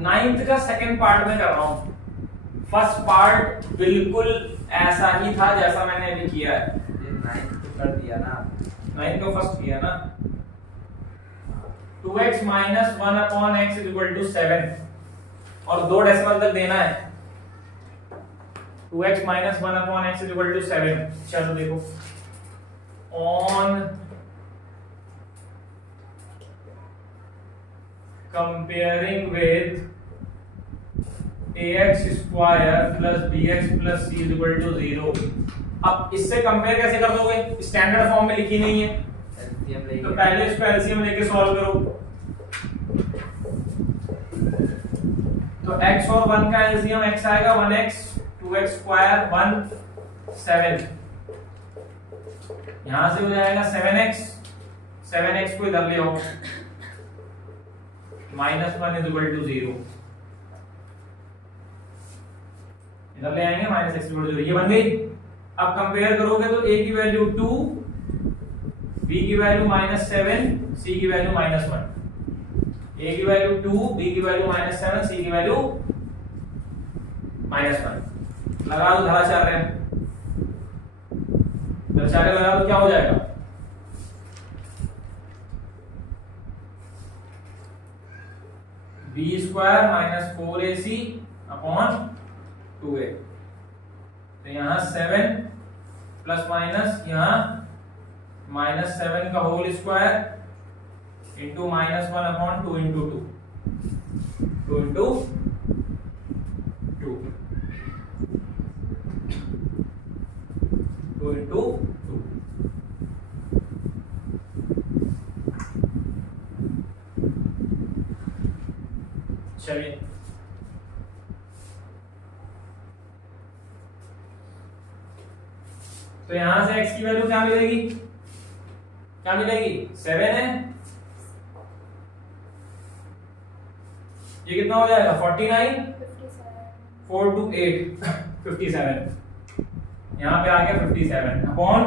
Ninth का second part में कर रहा हूं, फर्स्ट पार्ट बिल्कुल ऐसा ही था जैसा मैंने अभी किया है। ये 9 तो कर दिया ना, 9 को फर्स्ट किया ना। 2x minus 1 upon x is equal to 7 और 2 डेसिमल तक देना है। 2x minus 1 upon x is equal to 7। चलो देखो, on comparing with ax square plus bx plus c is equal to 0। अब इससे कंपेयर कैसे कर दोगे, स्टैंडर्ड फॉर्म में लिखी नहीं है एलसीएम लेके, तो पहले इसको एलसीएम लेके सॉल्व करो। तो x और 1 का एलसीएम x आएगा 1x, 2x स्क्वायर 1 7, यहां से हो जाएगा 7x, 7x को इधर ले आओ, -1 इज इक्वल टू 0, इधर ले आएंगे -x इक्वल टू 0, ये बन गई। अब कंपेयर करोगे तो a की वैल्यू 2, b की वैल्यू -7, c की वैल्यू -1, a की वैल्यू 2, b की वैल्यू -7, c की वैल्यू -1। लगा दो धराचार्य, धराचार्य लगा दो, क्या हो जाएगा, b square minus 4ac upon 2a। तो यहाँ 7 प्लस माइनस यहाँ -7 का whole square into -1 upon 2 into 2 into 2 into 2। चलिए तो यहां से x की वैल्यू क्या मिलेगी, क्या मिलेगी, 7 है, ये कितना हो जाएगा 49, 4 to 8 57, यहां पे आ गया 57 अपॉन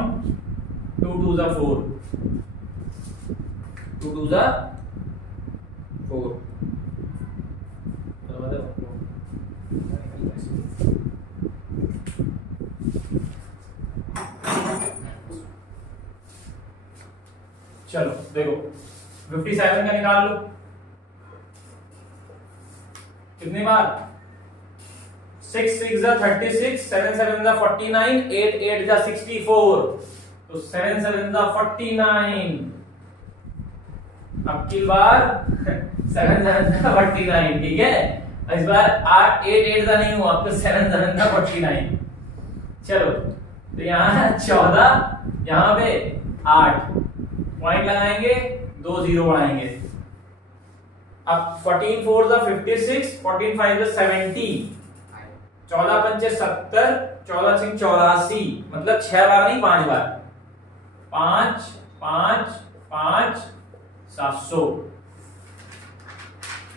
2 2 जा 4, 2 2 जा 4। चलो देखो 57 का निकाल लो, कितनी बार, 6 6 जा 36, 7 7 जा 49, 8 8 जा 64, तो 7 7 जा 49। अब की बार 7 7 जा 49, ठीक है, इस बार 8 8 8 जा नहीं हुआ, अब तो 7 7 जा 49। चलो तो यहाँ 14, यहाँ पे 8, पॉइंट लगाएंगे, 2 0 बढ़ाएंगे। अब 14 4 जा 56, 14 5 जा 70, 14 5 70, 14 6 84, मतलब 6 बार नहीं 5 बार, 5 5 5 700,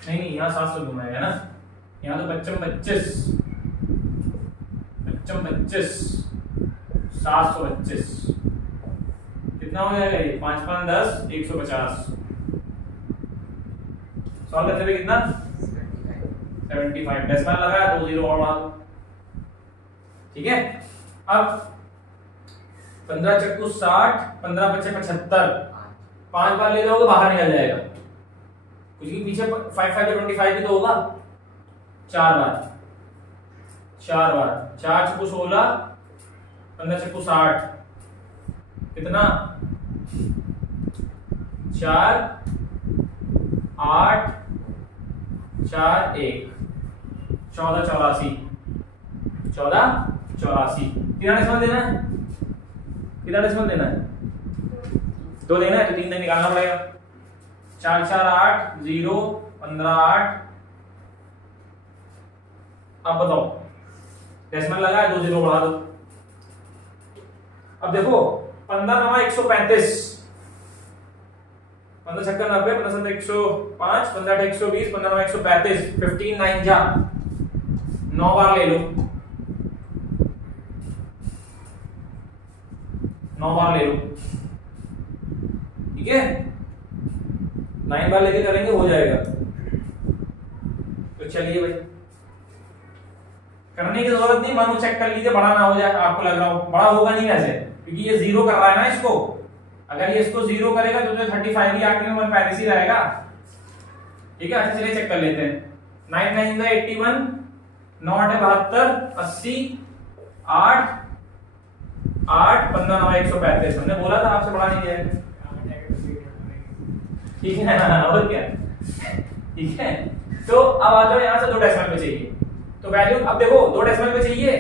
नहीं यहाँ 700 घुमाएगा ना, यहाँ तो 25 25 25 725, कितना हो जाएगा ये, 5 5 10 150, सॉल्व करते हुए कितना 75, डेसिमल लगाया, 2 0 और बढ़ा दो, ठीक है। अब 15 चक्कू 60, 15 पचे 75, 5 बार ले जाओगे बाहर निकल जाएगा, कुछ के पीछे 5 5 25 भी तो होगा, 4 बार 4 चक्कू 16, 15 चक्कू 60, कितना 4 8 4 1 14 84, 14 84, कितना डेसिमल देना है, कितना डेसिमल देना है, 2 देना है, तो 3 निकालना पड़ेगा, 4 4 8 0 15 8। अब बताओ डेसिमल लगा है, 2 0 बढ़ा दो। अब देखो 15 9 135, 15 छक्का 90, 15 7 105, 15 8 120, 15 9 135, 15 9 जा 9 बार ले लो, 9 बार ले लो, ठीक है, 9 बार लेके करेंगे हो जाएगा। तो तो चलिए भाई, करने की जरूरत नहीं, मानो चेक कर लीजिए बड़ा ना हो जाए, आपको लग रहा हो बड़ा होगा नहीं वैसे, क्योंकि ये 0 कर रहा है ना इसको। अगर ये इसको 0 करेगा तो 35 ही आखिर में पहले ही रहेगा। ठीक है, अच्छा चलिए चेक कर लेते हैं। 9 9 81, 9 8 72, 80, 8 8 15 9 135। हमने बोला था आपसे बड़ा नहीं जाएगा। ठीक है और क्या, ठीक है। तो अब आ जाओ यहाँ से 2 डेसिमल पे चाहिए, तो वैल्यू अब देखो 2 डेसिमल पे चाहिए,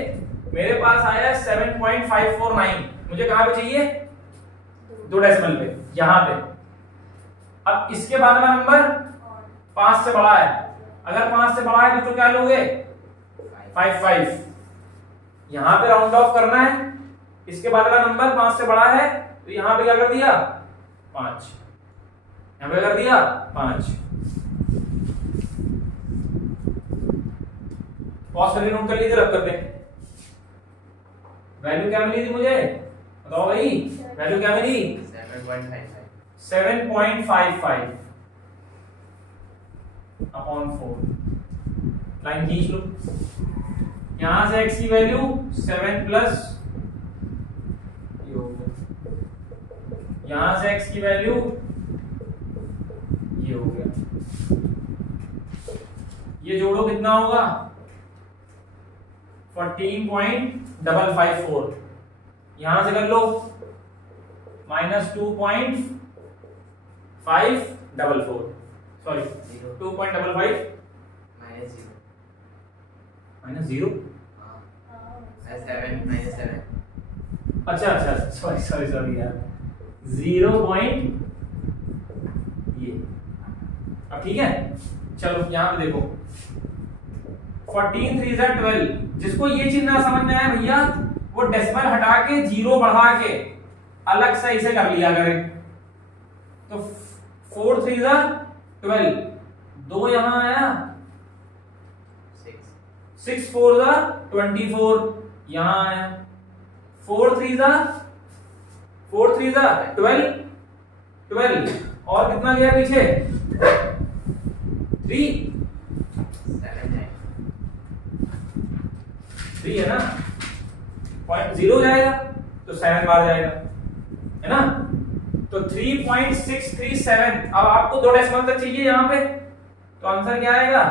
मेरे पास आया 7.549, मुझे कहां पे चाहिए 2 डेसिमल पे, यहां पे। अब इसके बाद का नंबर 5 से बड़ा है, अगर 5 से बड़ा है तो क्या लोगे 5 यहां पे राउंड ऑफ करना है। इसके बाद का नंबर 5 से बड़ा है तो यहां पे क्या कर दिया 5, यहां पे कर दिया 5। पॉज करके नोट कर लीजिए, रब कर दें। वैल्यू क्या मिली थी मुझे बताओ भाई, वैल्यू क्या मिली 7.55 अपॉन 4। लाइन खींच लो, यहां से x की वैल्यू 7 प्लस यहां से x की वैल्यू ये हो गया, ये जोड़ो कितना होगा 14.554, यहां से कर लो -2.544, सॉरी 2.55 -0 -7 अच्छा सॉरी यार 0 पॉइंट ये। अब ठीक है, चलो यहां पे देखो 14 3 12, जिसको ये चीज ना समझ में आया भैया वो डेसिमल हटा के 0 बढ़ा के अलग से इसे कर लिया करें। तो 4 3 12, 2 यहां आया 6 4 24, यहां आया 4 3 12 और कितना गया पीछे 3 है ना, 0 जाएगा तो 7 बार जाएगा है ना, तो 3.637। अब आपको 2 डेसिमल तक चाहिए यहां पे, तो आंसर क्या आएगा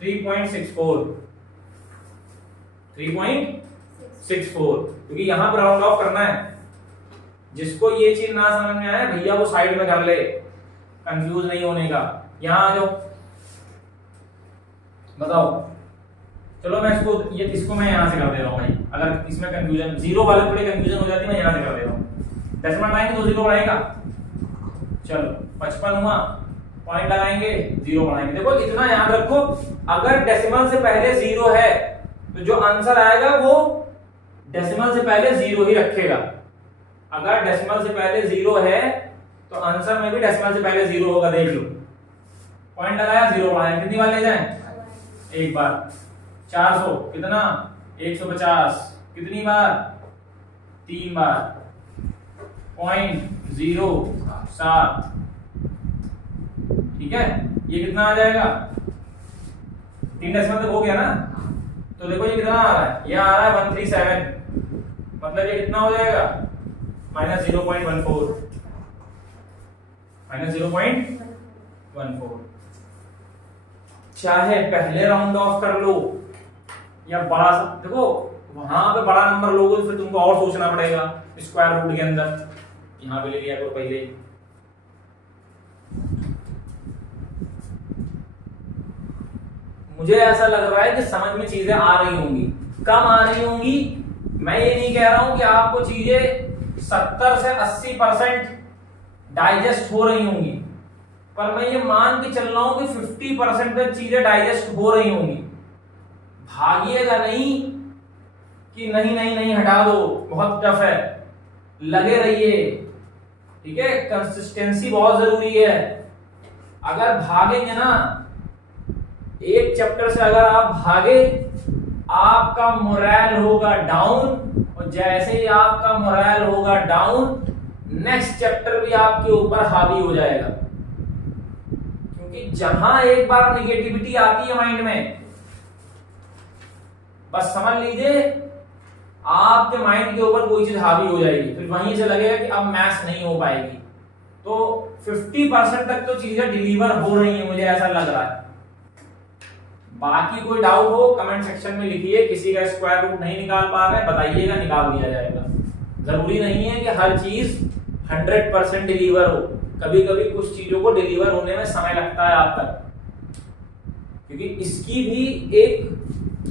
3.64, क्योंकि यहां पर राउंड ऑफ करना है। जिसको ये चीज ना समझ में आए भैया वो साइड में कर ले, कंफ्यूज नहीं होने का। यहां आ जाओ, बताओ, चलो मैं इसको मैं यहां से कर दे रहा हूं भाई, अगर इसमें कंफ्यूजन 0 वाले थोड़ी कंफ्यूजन हो जाती है, मैं यहां से कर दे रहा हूं। डेसिमल लाएंगे तो 0 बढ़ाएगा, चलो 55 हुआ, पॉइंट लगाएंगे 0 बढ़ाएंगे। देखो इतना याद रखो, अगर डेसिमल से पहले 0 है तो जो आंसर आएगा वो डेसिमल से पहले 0 ही रखेगा। अगर डेसिमल से पहले 0 है तो आंसर में भी डेसिमल से पहले 0 होगा, देख लो। पॉइंट लगाया 0 बढ़ाया, कितनी बार ले जाएं एक बार। 400 कितना 150, कितनी बार 3 बार। 0.07, ठीक है, ये कितना आ जाएगा 3 डेसिमल तक हो गया ना। तो देखो ये कितना आ रहा है, ये आ रहा है 137, मतलब ये कितना हो जाएगा -0.14, -0.14। चाहे पहले राउंड ऑफ कर लो या बड़ा, देखो वहां पे बड़ा नंबर लोगे तो फिर तुमको और सोचना पड़ेगा स्क्वायर रूट के अंदर, यहां पे ले लिया करो पहले। मुझे ऐसा लग रहा है कि समझ में चीजें आ रही होंगी, कम आ रही होंगी। मैं ये नहीं कह रहा हूं कि आपको चीजें 70 से 80% डाइजेस्ट हो रही होंगी, पर मैं ये मान के चल रहा हूं कि 50% तक चीजें डाइजेस्ट हो रही होंगी। भागिएगा नहीं कि नहीं हटा दो, बहुत टफ है, लगे रहिए, ठीक है। कंसिस्टेंसी बहुत जरूरी है। अगर भागेंगे ना, एक चैप्टर से अगर आप भागे, आपका मोरल होगा डाउन, और जैसे ही आपका मोरल होगा डाउन, नेक्स्ट चैप्टर भी आपके ऊपर हावी हो जाएगा, क्योंकि जहां एक बार निगेटिविटी आती है माइंड में, बस समझ लीजिए आपके माइंड के ऊपर कोई चीज हावी हो जाएगी, फिर वहीं से लगेगा कि अब मैथ्स नहीं हो पाएगी। तो 50% तक तो चीजें डिलीवर हो रही है, मुझे ऐसा लग रहा है। बाकी कोई डाउट हो कमेंट सेक्शन में लिखिए, किसी का स्क्वायर रूट नहीं निकाल पा रहे बताइएगा, निकाल दिया जाएगा। जरूरी नहीं है कि हर चीज 100% डिलीवर हो, कभी कभी कुछ चीजों को डिलीवर होने में समय लगता है आप तक, क्योंकि इसकी भी एक,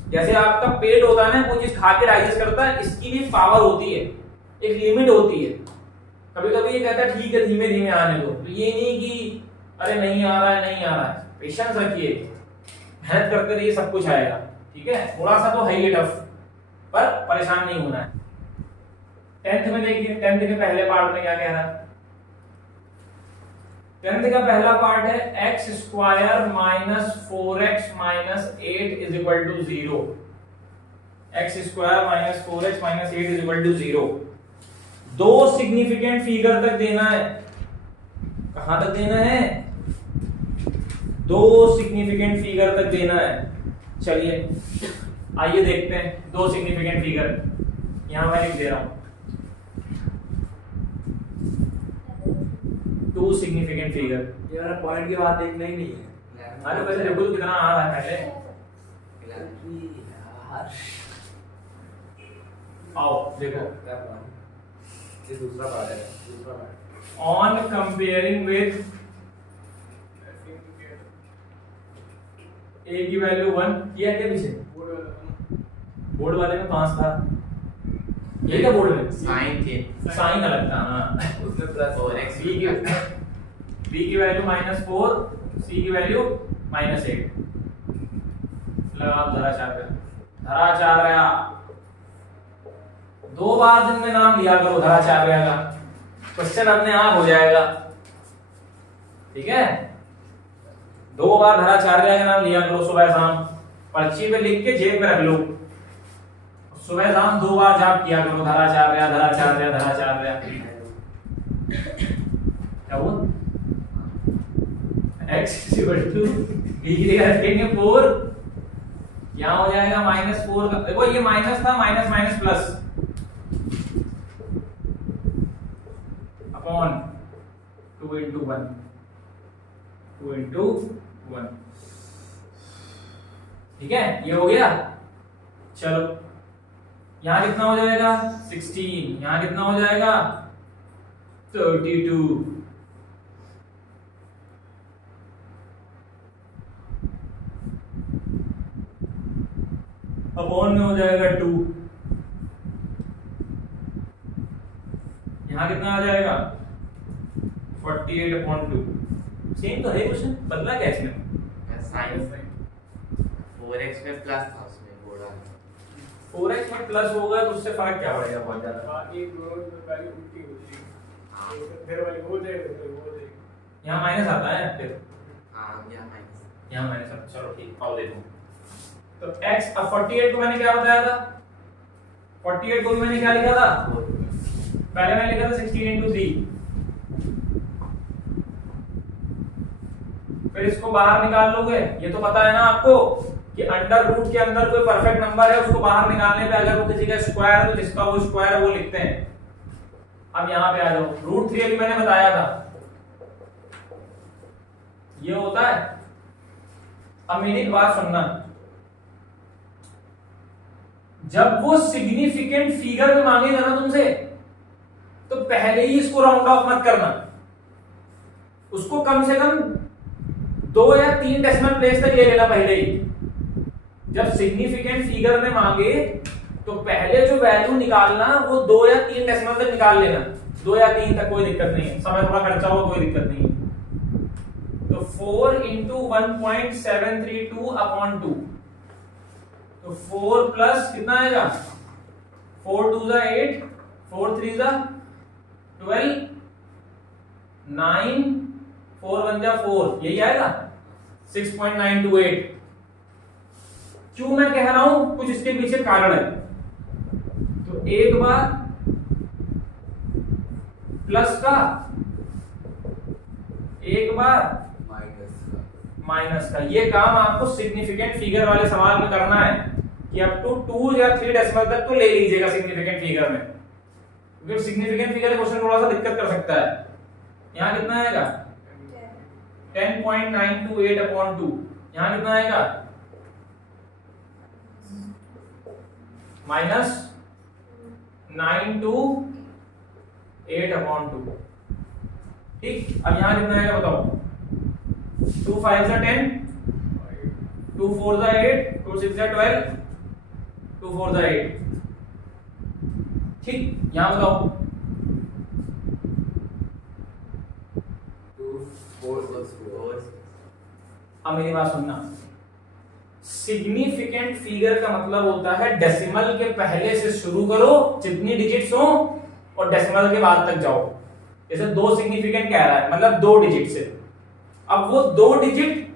जैसे आपका पेट होता है ना, कोई चीज खा के डाइजेस्ट करता है, इसकी भी पावर होती है, एक लिमिट होती है। कभी कभी ये कहता है ठीक है धीमे धीमे आने दो, तो ये नहीं कि अरे नहीं आ रहा है नहीं आ रहा है, पेशेंस रखिए, मेहनत करते रहिए, सब कुछ आएगा। ठीक है, थोड़ा सा तो है ये टफ, पर परेशान नहीं होना है। 10th में देखिए, 10th के पहले पार्ट में क्या कह रहा है। 10th का पहला पार्ट है x square minus 4x minus 8 is equal to 0। X square minus 4x minus 8 is equal to 0। दो सिग्निफिकेंट फिगर तक देना है। कहां तक देना है? दो सिग्निफिकेंट फिगर तक देना है। चलिए आइए देखते हैं दो सिग्निफिकेंट फिगर। यहां मैं लिख दे रहा हूं, टू सिग्निफिकेंट फिगर। ये वाला पॉइंट की बात देखना ही नहीं है। अरे वैसे देखो तो कितना आ रहा है पहले। यार आओ देखो, ये दूसरा पार्ट है, दूसरा part. On comparing with a की वैल्यू 1 किया क्या पीछे? बोर्ड वाले में 5 था, ये क्या बोर्ड में साइन थे, साइन अलग था। हाँ, उसमें प्लस और x b की वैल्यू -4, c की वैल्यू -8। लगाओ धराचार्य, धराचार्य दो बार दिन में नाम लिया करो धराचार्य का, क्वेश्चन अपने आप हो जाएगा। ठीक है, दो बार धराचार्य का नाम लिया करो सुबह शाम, पर्ची पे लिख के जेब में रख लो, सुबह शाम दो बार जाप किया करो धराचार्य धराचार्य धराचार्य। क्या हुआ? x b की जगह रखेंगे 4, यहां हो जाएगा -4 का, देखो ये माइनस था, minus minus plus upon 2 into 1, 2 into 1। ठीक है, ये हो गया। चलो यहां कितना हो जाएगा? 16, यहां कितना हो जाएगा? 32। अपॉन में हो जाएगा 2, यहां कितना आ जाएगा? 48/2। सेम तो है क्वेश्चन, बदला क्या इसमें? साइन 4x में प्लस था उसमें बोला 4x में प्लस होगा तो उससे फर्क क्या पड़ेगा बहुत ज्यादा। एक दोनों में वैल्यू उल्टी होती है, फिर वाली हो जाएगा, फिर वो हो जाएगा। यहाँ माइनस आता है फिर, हां या माइनस यहाँ माइनस आता। चलो ठीक, आओ देखो तो x, अब 48 को मैंने क्या बताया था? 48 को भी मैंने क्या लिखा था? पहले मैंने लिखा था 16 into 3। फिर इसको बाहर निकाल लोगे, ये तो पता है ना आपको कि अंडर रूट के अंदर कोई परफेक्ट नंबर है, उसको बाहर निकालने पे अगर वो किसी का स्क्वायर है तो जिसका वो स्क्वायर है वो लिखते हैं। अब यहां पे आ जाओ, √3 अभी मैंने बताया था, ये होता है। अब मेरी एक बात सुनना, जब वो सिग्निफिकेंट फिगर में मांगेगा ना तुमसे, तो पहले ही इसको राउंड ऑफ मत करना, उसको कम से कम 2 या 3 डेसिमल प्लेस तक ले लेना पहले ही। जब सिग्निफिकेंट फिगर में मांगे तो पहले जो वैल्यू निकालना वो 2 या 3 डेसिमल तक निकाल लेना, 2 या 3 तक कोई दिक्कत नहीं है, समय थोड़ा खर्चा हो कोई दिक्कत नहीं है। तो 4 into 1.732/2, तो 4 प्लस कितना आएगा? 4 2 जा 8, 4 3 जा 12, 9 4 1 जा 4, यही आएगा 6.928। क्यों मैं कह रहा हूं? कुछ इसके पीछे कारण है। तो एक बार प्लस का, एक बार माइनस का। ये काम आपको सिग्निफिकेंट फिगर वाले सवाल में करना है कि अप टू 2 या 3 डेसिमल तक तो ले लीजिएगा सिग्निफिकेंट फिगर में, क्योंकि सिग्निफिकेंट फिगर क्वेश्चन थोड़ा सा दिक्कत कर सकता है। यहाँ कितना आएगा 10.928 अपॉन 2, यहाँ कितना आएगा माइनस 928 अपॉन 2। ठीक, अब यहाँ कितना आएगा बताओ, 2 5 जा 10, 2 4 जा 8, 2 6 जा 12, 2 4 जा 8। ठीक, यहाँ बताओ 2 4 6 4। अब मेरी बात सुनना, सिग्निफिकेंट फिगर का मतलब होता है डेसिमल के पहले से शुरू करो जितनी डिजिट्स हो और डेसिमल के बाद तक जाओ। जैसे 2 सिग्निफिकेंट कह रहा है मतलब 2 डिजिट से, अब वो 2 डिजिट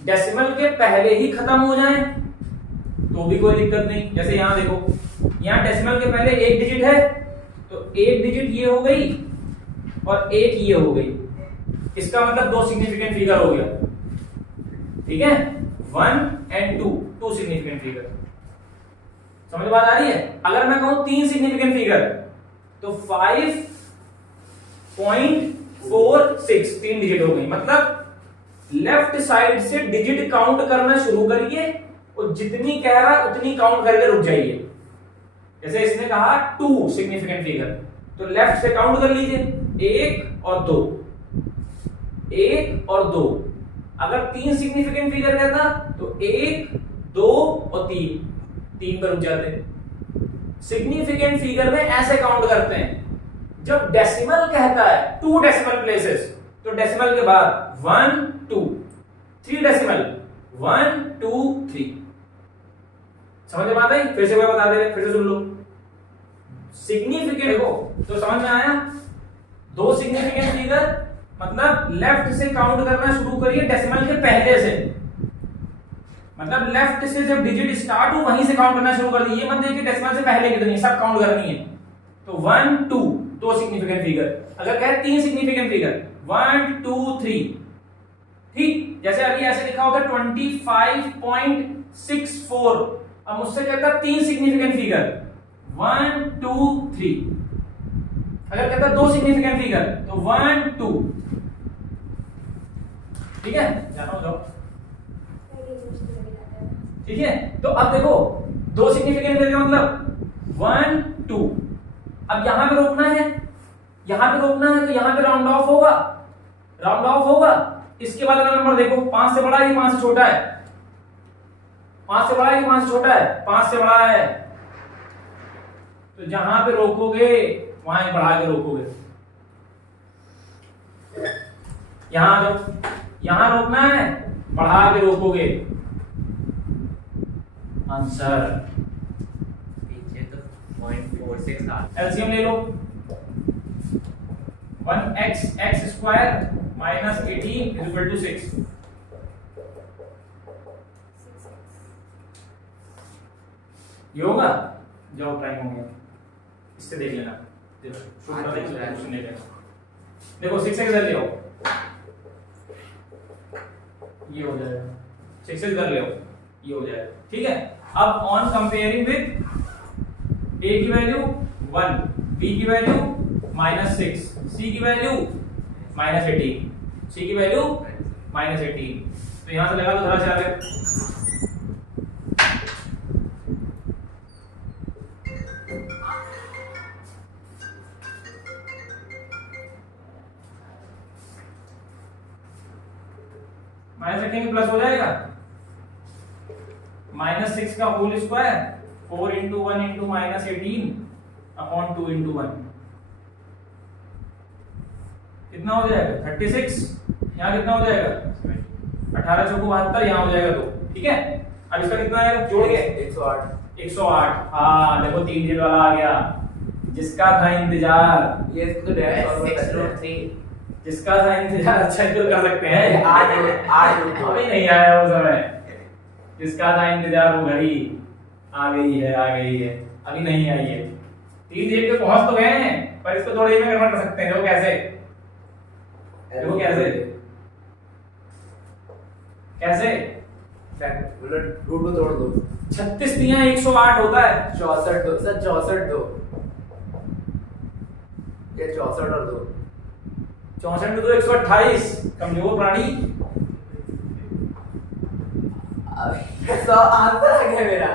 डेसिमल के पहले ही खत्म हो जाए तो भी कोई दिक्कत नहीं। जैसे यहां देखो, यहां डेसिमल के पहले 1 डिजिट है तो 1 डिजिट ये हो गई और 1 ये हो गई, इसका मतलब 2 सिग्निफिकेंट फिगर हो गया। ठीक है, 1 and 2 सिग्निफिकेंट फिगर। समझ बात आ रही है? अगर मैं कहूं 3 सिग्निफिकेंट फिगर तो 5.46 3 डिजिट हो गई। मतलब लेफ्ट साइड से डिजिट काउंट करना शुरू करिए और जितनी कह रहा है उतनी काउंट करके रुक जाइए। जैसे इसने कहा 2 सिग्निफिकेंट फिगर, तो लेफ्ट से काउंट कर लीजिए 1 और 2, 1 और 2। अगर 3 सिग्निफिकेंट फिगर कहता तो 1 2 और 3 पर रुक जाते। सिग्निफिकेंट फिगर में ऐसे काउंट करते हैं। जब डेसिमल कहता है 2 डेसिमल प्लेसेस तो डेसिमल के बाद 1 2, 3 डेसिमल 1 2 3। समझ में बात आई? फिर से बता दे, फिर से सुन लो। सिग्निफिकेंट हो तो समझ में आया, 2 सिग्निफिकेंट फिगर मतलब लेफ्ट से काउंट करना शुरू करिए डेसिमल के पहले से। मतलब लेफ्ट से जब डिजिट स्टार्ट हो वहीं से काउंट करना शुरू कर दीजिए। मत देखिए डेसिमल से पहले कितनी, सब काउंट करनी है। तो 1 2 2 सिग्निफिकेंट फिगर। अगर कहे 3 सिग्निफिकेंट फिगर 1 2 3। ठीक, जैसे अभी ऐसे लिखा होता 25.64। अब मुझसे कहता 3 सिग्निफिकेंट फिगर 1 2 3। अगर कहता 2 सिग्निफिकेंट फिगर तो 1 2। ठीक है, जाना हो जाओ। ठीक है, तो अब देखो 2 सिग्निफिकेंट फिगर का मतलब 1 2। अब यहां पे रोकना है, यहां पे रोकना है तो यहां पे राउंड ऑफ होगा, राउंड ऑफ होगा। इसके बाद अगला नंबर देखो, 5 से बड़ा है कि 5 से छोटा है? 5 से बड़ा है कि 5 से छोटा है? 5 से बड़ा है। तो जहां पे रोकोगे वहां ही बढ़ा के रोकोगे। यहां आ जाओ, यहां रोकना है, बढ़ा के रोकोगे। आंसर पीछे तो 0.46 आ एलसीएम ले लो। 1x x square minus 18 is equal to 6। ये होगा, जाओ प्राइम हो गया। इससे देख लेना, देखो देखो 6x ले आओ, ये हो जाएगा। 6x कर ले आओ, ये हो जाएगा। ठीक है, अब ऑन कंपेयरिंग विद a की वैल्यू 1, b की वैल्यू -6, c की वैल्यू -18, c की वैल्यू -18। तो यहां से लगा लो, धरा 4 है। माइनस रखेंगे प्लस हो जाएगा, -6 का होल स्क्वायर 4 × 1 × -18 अपॉन 2 × 1 कितना हो जाएगा 36। यहाँ कितना हो जाएगा 18 चौको 72, यहाँ हो जाएगा 2। ठीक है, अब इसका कितना आएगा जोड़ के 108। 108। हाँ देखो 3 डिजिट वाला आ गया, जिसका था इंतजार। ये इसको तो डायरेक्ट सॉल्व कर सकते हैं। 6 जिसका था इंतजार अच्छा क्यों कर सकते हैं। 8 अभी नहीं आया वो समय, जिसका था इंतजार वो घड़ी आ गई है, आ गई है, अभी नहीं आई है। 3 डिजिट पे पहुंच तो गए हैं, पर इसको थोड़े में कन्वर्ट कर सकते हैं। देखो कैसे, देखो कैसे। कैसे? उलट रूट को तोड़ दो। 36 दिया 108 होता है। 64 दो सर, 64 दो, ये 64 और 2, 64 में 2 128, कमजोर प्राणी। तो आंसर आ गया मेरा,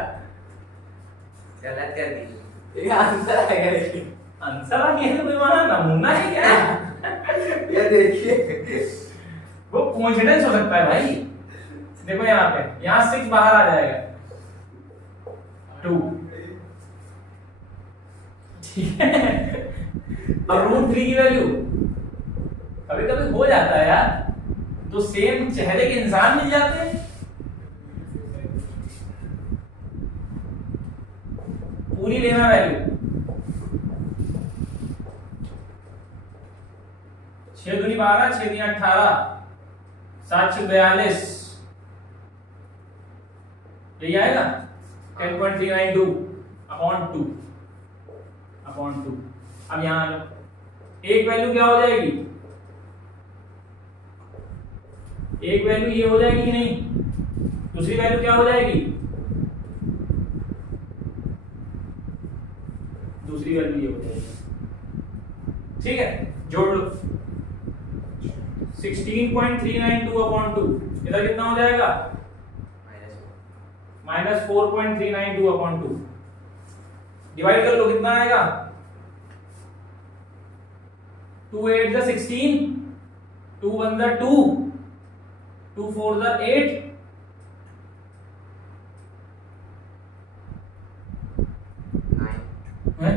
गलत कर दी। ये आंसर आ गया लेकिन। आंसर आ गया तो कोई वहां नमूना है क्या? ये देखिए, वो कोइंसिडेंस हो सकता है भाई। देखो यहाँ पे, यहाँ 6 बाहर आ जाएगा, 2, ठीक है। अब रूट 3 की वैल्यू कभी कभी हो जाता है यार, तो सेम चेहरे के इंसान मिल जाते हैं। पूरी लेना वैल्यू, 6 दूनी 12, 6 दूनी 18, 7 6 42, यही आएगा 10.392 अपॉन 2 अपॉन 2। अब यहां आ जाओ, एक वैल्यू क्या हो जाएगी? एक वैल्यू ये हो जाएगी कि नहीं? दूसरी वैल्यू क्या हो जाएगी? दूसरी वैल्यू ये हो जाएगी, ठीक है। जोड़ लो, 16.392 अपॉन 2, इधर कितना हो जाएगा? -4.392 अपॉन 2। डिवाइड कर लो, कितना आएगा? 2 8 16, 2 1 2, 2 4 8, 9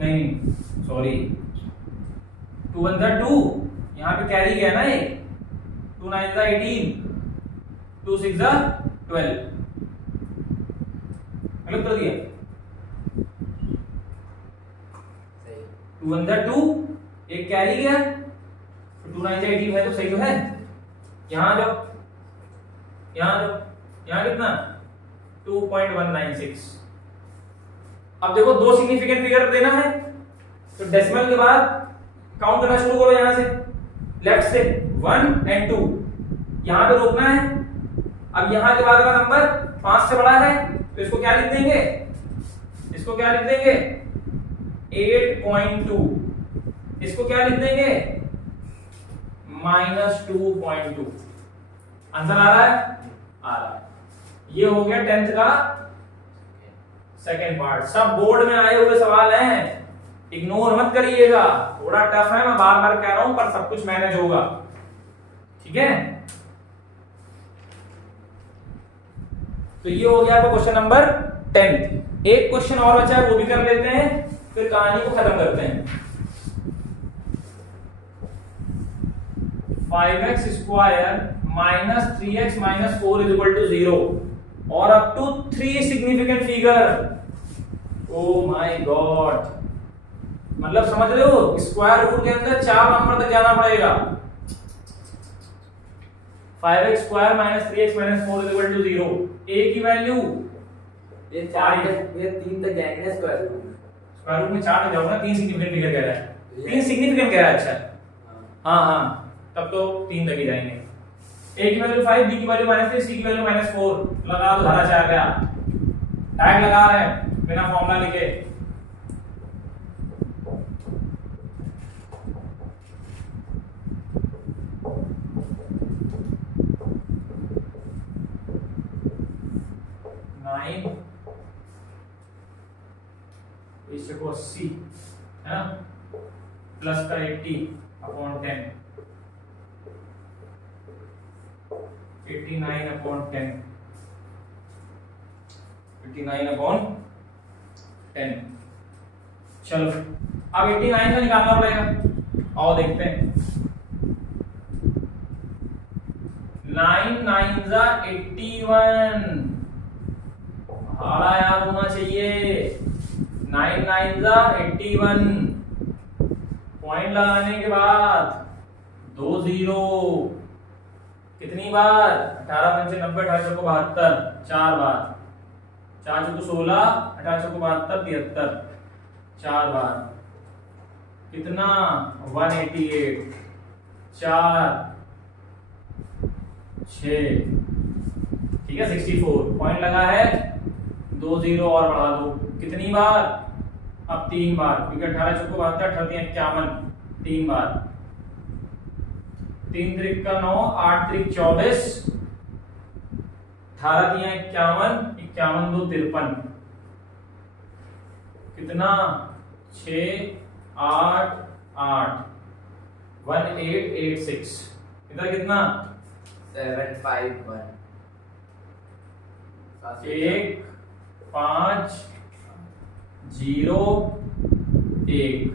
नहीं सॉरी, 2 1 2, यहाँ पे कैरी गया ना एक, 2 9 18, 2 6 12, गलत कर दिया। 2 1 2, एक कैरी गया, 2 9 18 है तो सही तो है। यहाँ आ जाओ, यहाँ आ जाओ, यहाँ कितना? 2.196। अब देखो दो सिग्निफिकेंट फिगर देना है, तो डेसिमल के बाद काउंट करना शुरू करो यहां से, लेफ्ट से 1 और 2, यहां पे रोकना है। अब यहां के बाद का नंबर 5 से बड़ा है तो इसको क्या लिख देंगे? इसको क्या लिख देंगे? 8.2। इसको क्या लिख देंगे? -2.2। आंसर आ रहा है? आ रहा है। ये हो गया 10th का सेकेंड पार्ट। सब बोर्ड में आए हुए सवाल हैं, इग्नोर मत करिएगा, थोड़ा टफ है, मैं बार बार कह रहा हूं, पर सब कुछ मैनेज होगा, ठीक है। तो ये हो गया आपका क्वेश्चन नंबर 10। एक क्वेश्चन और बचा है, वो भी कर लेते हैं, फिर कहानी को खत्म करते हैं। 5x square minus 3x minus 4 is equal to 0 और up to 3 significant figure. Oh my god, मतलब समझ रहे हो, स्क्वायर रूट के अंदर 4 नंबर तक जाना पड़ेगा। 5x square minus 3x minus 4 is equal to 0। a की वैल्यू ये 4 ये 3 तक जाएंगे ना स्क्वायर रूट में। स्क्वायर रूट में 4 तक जाओगे ना, 3 सिग्निफिकेंट फिगर कह रहा है, 3 सिग्निफिकेंट कह रहा है। अच्छा हाँ हाँ, तब तो 3 तक ही जाएंगे। a की वैल्यू 5, b की वैल्यू -3, c की वैल्यू -4। लगा दो, धारा 4 गया। टैग लगा रहे हैं बिना फॉर्मूला लिखे। इससे को 80 है ना, प्लस का 80 अपॉन 10, 89 अपॉन 10, 89 अपॉन 10। चलो अब 89 का निकालना पड़ेगा, आओ देखते हैं। 9 9 जा 81, हारा याद होना चाहिए। 9 9 जा 81, पॉइंट लगाने के बाद 2 0, कितनी बार? 18 5 90, 18 को 72, 4 बार। 4 चौको 16, 18 को 72, 73, 4 बार। कितना? 188, 4 6, ठीक है 64 पॉइंट लगा है, 2 0 और बढ़ा दो, कितनी बार, अब 3 बार, क्योंकि 18 चौको 72, 18 51, 3 बार, 3 त्रिक का 9, 8 त्रिक 24, 18 दिया 51, 51 2 53, कितना 6 8 8 1886, इधर कितना 751 1 5 0 1,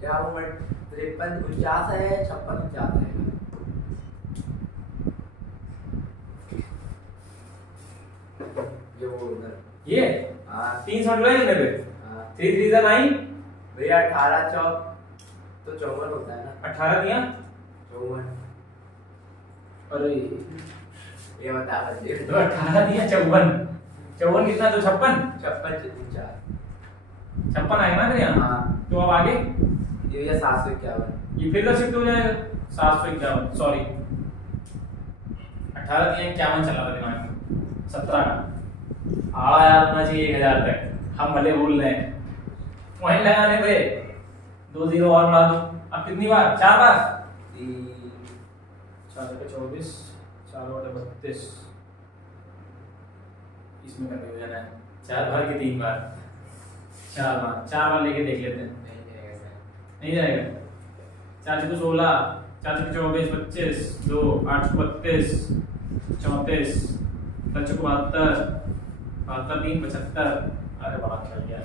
क्या वो 53 49 है, 56 49 है। ये वो उधर ये हाँ 3 सौ डॉलर मेरे हाँ 3 3 9 भैया 18 चौक तो 54 होता है ना, 18 दिया 54। अरे ये बता बच्चे तो 18 दिया 54, 54 कितना तो 56, 56 4 56 आएगा ना मेरे यहाँ, हाँ तो अब आगे ये भैया 751 ये फिर शिफ्ट हो जाएगा 751, सॉरी 18 दिया 51 चला था दिमाग में, 17 का आड़ा याद होना चाहिए 1000 तक, हम भले भूल रहे हैं, पॉइंट लगाने पे 2 0 और बढ़ा दो, अब कितनी बार, 4 बार, 4 के 24, 4 बटे 32, इसमें करके हो जाना है 4 बार की 3 बार, 4 बार लेके देख लेते हैं, नहीं जाएगा, 4 को 16, 4 को 24 25, 2 8 को 32, 34, 10 को 72, 72 3 75, अरे बड़ा चल गया,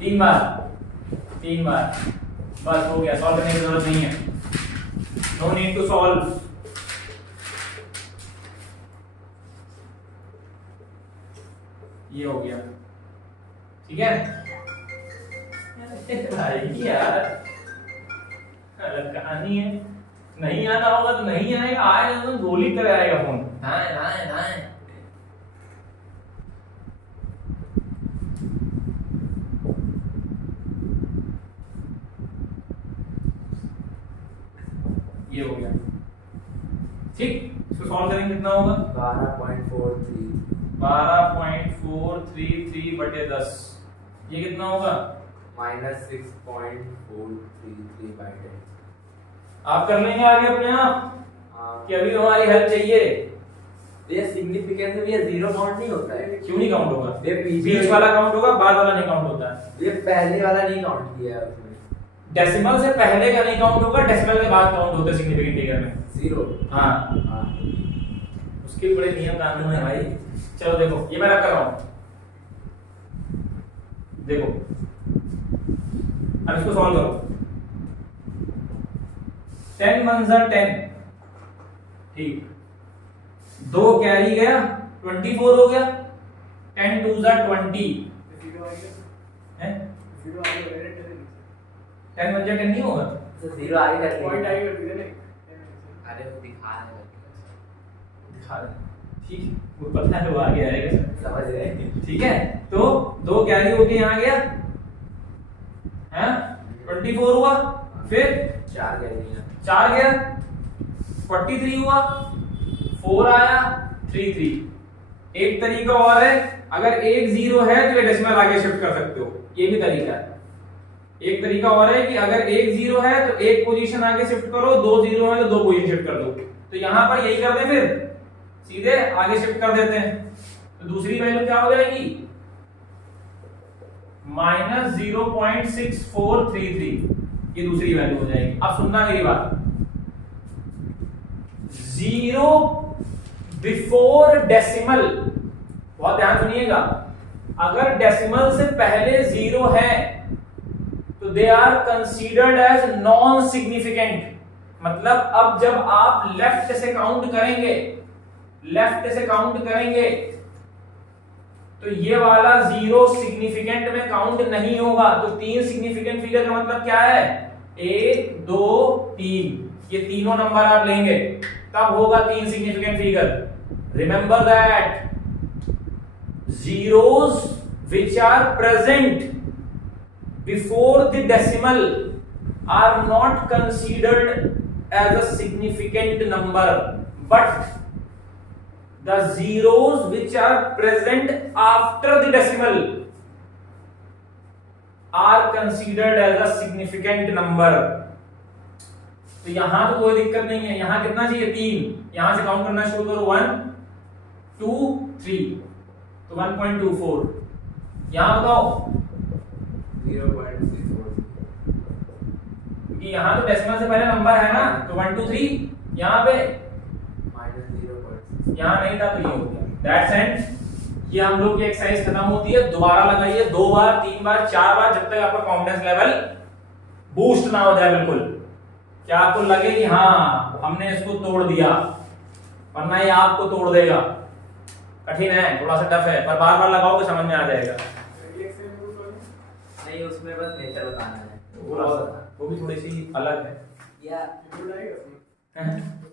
3 बार, बस हो गया, सॉल्व करने की जरूरत नहीं है, नो नीड टू सॉल्व। ये हो गया, ठीक है भाई यार, अलग कहानी है, नहीं आना होगा तो नहीं आएगा, आएगा तो गोली तरह आएगा फोन, नाए। ये हो गया, ठीक, इसको सॉल्व करेंगे कितना होगा, 12.433 बटे 10, ये कितना होगा -6.433/10। आप कर लेंगे आगे अपने आप, कि अभी हमारी हेल्प चाहिए, ये सिग्निफिकेंस में ये जीरो काउंट नहीं होता है, क्यों नहीं काउंट होगा, ये बीच वाला काउंट होगा, बाद वाला नहीं काउंट होता है, ये पहले वाला नहीं काउंट किया है उसमें, डेसिमल से पहले का नहीं काउंट होगा, डेसिमल के बाद काउंट होता है सिग्निफिकेंट फिगर में, जीरो। हाँ हाँ उसके बड़े नियम कानून है भाई। चलो देखो ये मैं रख कर रहा हूं, देखो अब इसको सॉल्व करो, 10 1 10, ठीक, 2 कैरी गया 24 हो गया, 10 2 20 जीरो आ गया, है, जीरो आ गया, डायरेक्ट 10 1 10 नहीं होगा, तो जीरो आगे कर पॉइंट लिया। आगे कर दिया ना, अरे वो दिखा रहे हैं, दिखा रहे, ठीक, वो पता है वो आगे आएगा सर, समझ रहे हैं। ठीक है, तो 2 कैरी होके यहाँ गया, हैं 24 हुआ, फिर 4 कर दिया, 4 गया 43 हुआ, 4 आया 3 3। एक तरीका और है, अगर एक 0 है तो ये डेसिमल आगे शिफ्ट कर सकते हो, ये भी तरीका है। एक तरीका और है कि अगर एक 0 है तो एक पोजीशन आगे शिफ्ट करो, 2 0 है तो 2 पोजीशन शिफ्ट कर दो, तो यहां पर यही कर दें, फिर सीधे आगे शिफ्ट कर देते हैं, तो दूसरी वैल्यू क्या हो जाएगी -0.6433, ये दूसरी वैल्यू हो जाएगी। अब सुनना मेरी बात, 0 बिफोर डेसिमल, बहुत ध्यान सुनिएगा, अगर डेसिमल से पहले 0 है तो they are considered as non significant, मतलब अब जब आप लेफ्ट से काउंट करेंगे तो ये वाला 0 सिग्निफिकेंट में काउंट नहीं होगा, तो 3 सिग्निफिकेंट फिगर का मतलब क्या है, 1 2 3, ये तीनों नंबर आप लेंगे तब होगा 3 significant figure. Remember that zeros which are present before the decimal are not considered as a significant number, but the zeros which are present after the decimal are considered as a significant number. तो यहां तो कोई दिक्कत नहीं है, यहां कितना चाहिए 3, यहां से काउंट करना शुरू करो 1 2 3, तो 1.24, यहां बताओ 0.34 कि यहां तो डेसिमल से पहले नंबर है ना, तो 1 2 3, यहां पे -0.6 यहां नहीं था तो ये हो गया। दैट्स एंड ये हम लोग की एक्सरसाइज खत्म होती है। दोबारा लगाइए 2 बार 3 बार 4 बार, जब तक आपका कॉन्फिडेंस लेवल बूस्ट ना हो जाए बिल्कुल, क्या आपको लगे कि हाँ हमने इसको तोड़ दिया, वरना ये आपको तोड़ देगा। कठिन है, थोड़ा सा टफ है, पर बार बार लगाओगे समझ में आ जाएगा। नहीं उसमें बस नेचर बताना है। वो भी थोड़ी सी अलग है। या रूल आएगा उसमें।